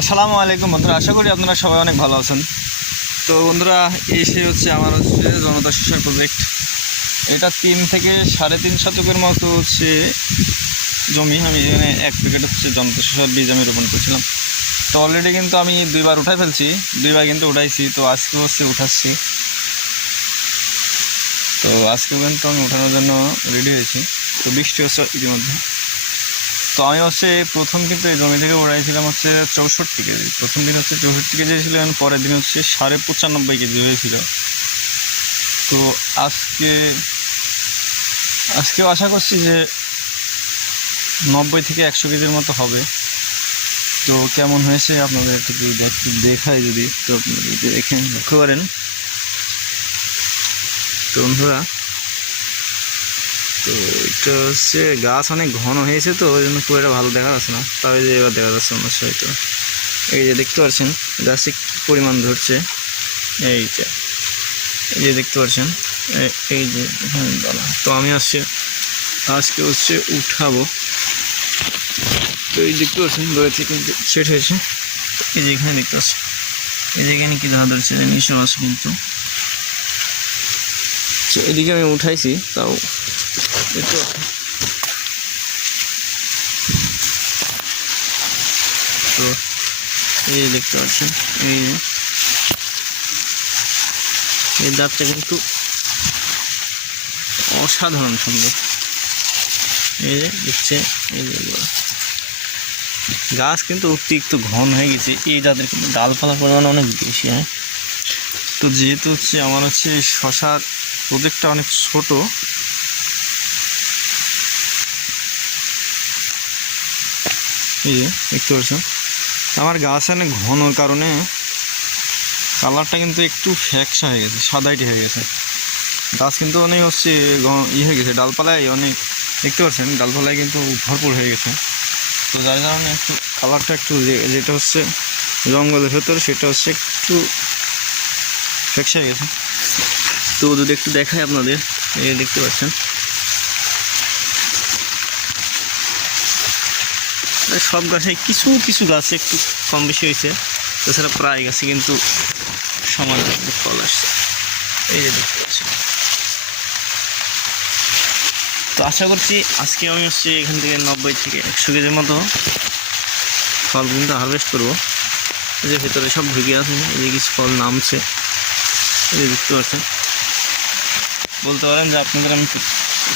আসসালামু আলাইকুম বন্ধুরা, আশা করি আপনারা সবাই অনেক ভালো আছেন। তো বন্ধুরা, এই হচ্ছে আমার জনতা শস্যের প্রজেক্ট। এটা 3 থেকে 3.5 শতকের মতো জমি। আমি এখানে 1 প্যাকেট জনতা শস্যের বীজ আমি রোপণ করছিলাম। তো অলরেডি কিন্তু আমি 2বার উঠাই ফেলছি, 2বার কিন্তু উঠাইছি। তো আজকে উঠাচ্ছি। তো আজকেও কিন্তু আমি উঠানোর জন্য রেডি হয়েছি। তো বৃষ্টি হচ্ছে ইতিমধ্যে। তো আমি প্রথম কিন্তু এই জমি থেকে উড়াইছিলাম 64 কেজি। প্রথম দিন 64 কেজি ছিল, এবং পরের দিন 95.5 কেজি হয়েছিল। তো আজকেও আশা করছি যে 90 থেকে 100 কেজির মতো হবে। তো কেমন হয়েছে আপনাদের একটু দেখাই যদি, তো আপনারা দেখেন, লক্ষ্য করেন। তো বন্ধুরা, তো এটা গাছ অনেক ঘন হয়েছে, তো ওই জন্য পুরোটা ভালো দেখা যাচ্ছে না। তবে যে এবার দেখা যাচ্ছে অবশ্যই। হয়তো এই যে দেখতে পাচ্ছেন গাছে কি পরিমাণ ধরছে। এই যে দেখতে পাচ্ছেন, এই যে এখানে দানা। তো আমি আজকে উঠাবো। তো এই দেখতে পাচ্ছেন রয়েছে, কিন্তু সেট হয়েছে। এই যে এখানে দেখতে পাচ্ছেন, এই যে এখানে কি দানা ধরছে নিশ্চয় আছে। কিন্তু এদিকে আমি উঠাইছি, তাও একটু তো এই যে দেখতে পাচ্ছেন, এই জাতটা কিন্তু অসাধারণ সুন্দর। এই যে দেখছে, এই যে গাছ কিন্তু অতিরিক্ত ঘন হয়ে গেছে। এই জাতের কিন্তু ডালপালার পরিমাণ অনেক বেশি। হ্যাঁ, তো যেহেতু আমার শশার প্রজেক্টটা অনেক ছোট, এই যে দেখতে পাচ্ছেন আমার গাছ অনেক ঘনর কারণে কালারটা কিন্তু একটু ফ্যাকসা হয়ে গেছে, সাদাইটি হয়ে গেছে। গাছ কিন্তু অনেক হয়ে গেছে, ডালপালায় অনেক দেখতে পাচ্ছেন, ডালপালায় কিন্তু ভরপুর হয়ে গেছে। তো যার কারণে একটু কালারটা যেটা জঙ্গলের ভেতরে, সেটা একটু ফ্যাকসা হয়ে গেছে। তো যদি একটু দেখাই আপনাদের, এই দেখতে পাচ্ছেন সব গাছে কিছু কিছু গাছে একটু কম বেশি হয়েছে, তাছাড়া প্রায় গাছে কিন্তু সমান ফল আসছে। এই যে দেখতে পাচ্ছেন। তো আশা করছি আজকে আমি এখান থেকে 90 থেকে 100 কেজির মতো ফল কিন্তু হারভেস্ট করবো। এই যে ভেতরে সব ঢুকে আছে, এই যে কিছু ফল নামছে, এই যে দেখতে পাচ্ছেন। বলতে পারেন যে আপনাদের আমি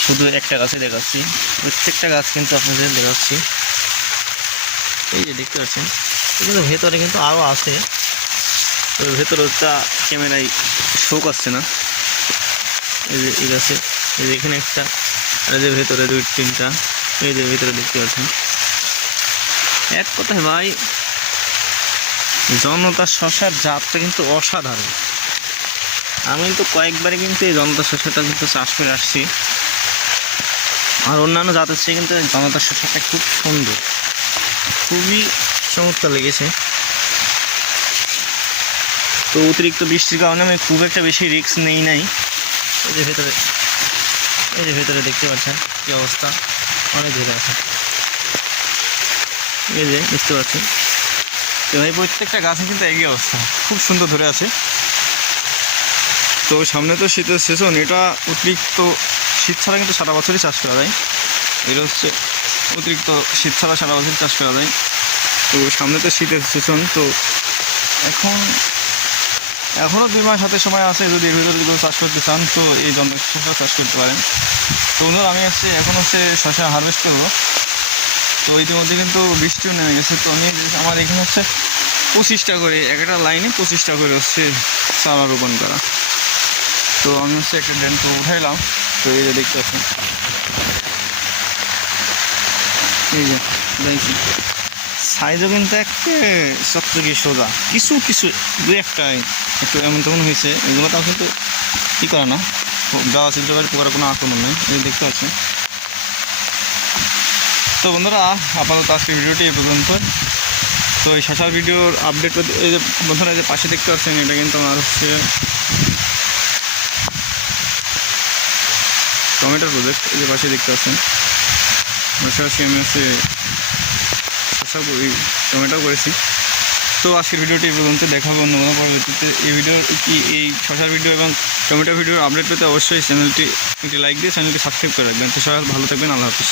শুধু একটা গাছে দেখাচ্ছি, প্রত্যেকটা গাছ কিন্তু আপনাদের দেখাচ্ছি। এই যে দেখতে পাচ্ছেন, কিন্তু ভেতরে কিন্তু আরও আছে। তো ভেতরটা ক্যামেরায় শো করছে না। এই যে এই গাছে, এই যে এখানে একটা, আর যে ভেতরে 2-3টা, এই যে ভেতরে দেখতে পাচ্ছেন। এক কথায় ভাই, জনতা শশার জাতটা কিন্তু অসাধারণ। আমি তো কয়েকবারই কিন্তু এই জনতা শশাটা কিন্তু চাষ করে আসছি। আর অন্যান্য জাতের চেয়ে কিন্তু জনতা শশাটা খুব সুন্দর, খুবই চমৎকার লেগেছে। তো অতিরিক্ত বৃষ্টির কারণে আমি খুব একটা বেশি রিস্ক নেই নাই। এই যে ভেতরে দেখতে পাচ্ছেন কি অবস্থা, অনেক ধরে আছে। এই যে দেখতে পাচ্ছেন, তো ভাই প্রত্যেকটা গাছে কিন্তু একই অবস্থা, খুব সুন্দর ধরে আছে। তো সামনে তো শীতের সেশন, এটা অতিরিক্ত শীত ছাড়া কিন্তু সারা বছরই চাষ করা যায়। এটা অতিরিক্ত শীত ছাড়া সারা বছর চাষ করা যায়। তো সামনে তো শীতের সেশন, তো এখনও 2 মাস হাতে সময় আছে। যদি এর ভিতরে যদি চাষ করতে চান, তো এই জন্য শসা চাষ করতে পারেন। তো বন্ধুরা, আমি এখন শসা হারভেস্ট করবো। তো ইতিমধ্যে কিন্তু বৃষ্টিও নেমে গেছে। তো আমি আমার এখানে 25টা করে, একটা লাইনে 25টা করে চারা রোপণ করা। তো আমি একটা ড্যান্ট উঠাইলাম। তো এই যে দেখতে পাচ্ছেন, এই যে দেখছি সাইজও কিন্তু একটা চকচকি সোজা। কিছু 2-1টা একটু এমন তেমন হয়েছে, এগুলো তাও কিন্তু কী করা না, গাছ চিত্রকারী পোকার কোনো আক্রমণ নেই। এই দেখতে পাচ্ছেন। তো বন্ধুরা, আপাতত আজকের ভিডিওটি এই পর্যন্ত। তো এই শশার ভিডিওর আপডেট, এই যে বন্ধুরা যে পাশে দেখতে পাচ্ছেন, এটা কিন্তু আমার টমেটোর প্রজেক্ট। এই যে পাশে দেখতে পাচ্ছেন, পাশাপাশি আমি শশা টমেটো করেছি। তো আজকের ভিডিওটি এই পর্যন্ত, দেখা হবে অন্য কোনো পরবর্তীতে। এই শশার ভিডিও এবং টমেটো ভিডিওর আপডেট পেতে অবশ্যই চ্যানেলটি একটি লাইক দিয়ে চ্যানেলটি সাবস্ক্রাইব করে রাখবেন। তো সবাই ভালো থাকবেন, আল্লাহ হাফিজ।